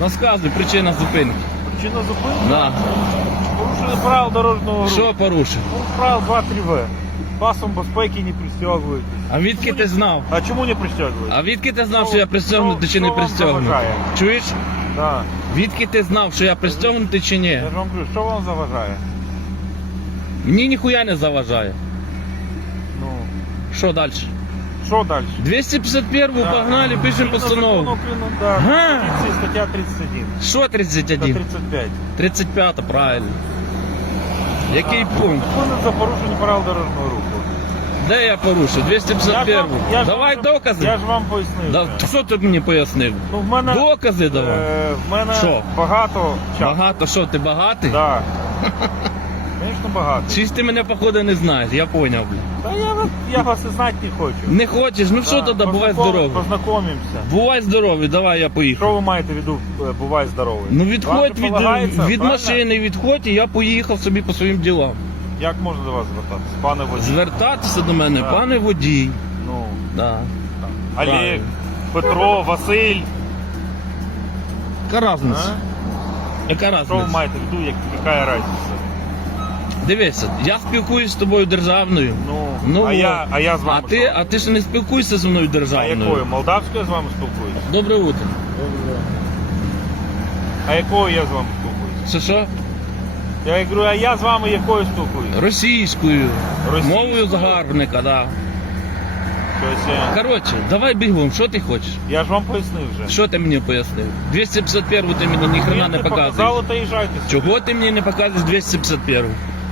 Розказуй, причина зупинки. Причина зупинки? Да. Порушення правил дорожнього руху. Що порушив? Правил 2-3В. Пасом безпеки не пристягуєтесь. А відки ти знав? А чому не пристягуєтесь? А відки ти знав, що я пристягнутий чи не пристягнутий? Чуєш? Да. Відки ти знав, що я пристягнутий чи ні? Я ж вам кажу, що вам заважає? Мені ніхуя не заважає. Ну, Що далі? Що далі? 251 погнали, пишемо постанову. Да. Ага. Стаття 31. Що 31? 35. 35, правильно. Який пункт? Зупинить за порушення правил дорожнього руху. Де я порушив? Я 251. вам- я Давай вам- докази. Я ж вам пояснив. Да, що ти мені пояснив? Ну, в мене, Докази давай. е, в мене Що? багато часу. Багато що, ти багатий? Да. Звісно, багато. Чись ти мене, походу, не знаєш, я поняв. Та я, вас- я вас і знати не хочу. Не хочеш? Ну що тоді, бувай здоровий. Познайомимося. Бувай здоровий, давай я поїхав. Що ви маєте в виду, е, бувай здоровий? Ну Вам відходь же від, полагається, від правильно? машини, відходь, і я поїхав собі по своїм ділам. Як можна до вас звертатися? Пане водій? Звертатися до мене, Так. пане водій. Ну, Да. Олег, Правильно. Петро, Василь. Яка разниця? А? Яка Що ви маєте в виду, як, яка разниця? Дивися, я спілкуюсь з тобою державною. Ну, Ну, а, я, а я з А ти, що? а ти ж не спілкуєшся зі мною А державною. якою? Молдавською я з вами спілкуюсь? Добре утро. А якою я з вами спілкуюсь? Що що? Я говорю, а я з вами якою спілкуюсь? Російською. Російською? Мовою загарбника, да. Щось я... Коротше, давай бігом, що ти хочеш? я ж вам пояснив вже. Що ти мені пояснив? 251 ти мені ніхрена не показуєш. показали, то їжджайте. Чого ти мені не показуєш 251?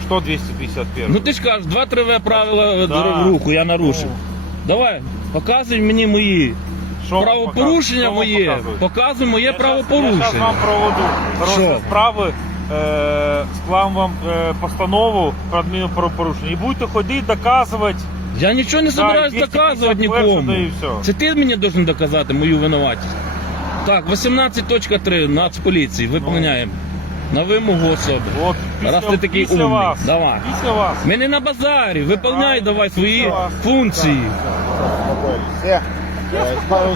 Що 251? Ну ти ж кажеш, 2-3 В правила Да. руху, я нарушив. Ну. Давай, показуй мені мої Що вам правопорушення моє. Що вам? Показуй моє Я щас- Я зараз вам проведу розгляд справи, е, склам вам е, постанову про адмінправопорушення. І будете ходити, доказувати. Я нічого не собираюсь Да, доказувати нікому. і все. Це ти мені должен доказати мою винуватість. Так, 18.3 Нацполіції, виповняємо На вимогу особи. От, Раз ти такий після умний. вас. Давай. Після вас. Ми не на базарі, виповняй Правильно, давай свої після вас. функції. Все. Э,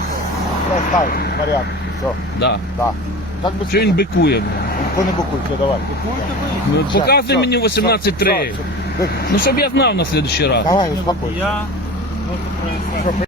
Ставь порядок. Все. Да. Да. Так бы Що він бикує? бля? Никто не букует, все, давай. Ну, Всё, показуй всё, мені всё, 18.3. всё, всё. Ну, щоб я знав на следующий раз. Давай, успокойся. Я можу прояснити.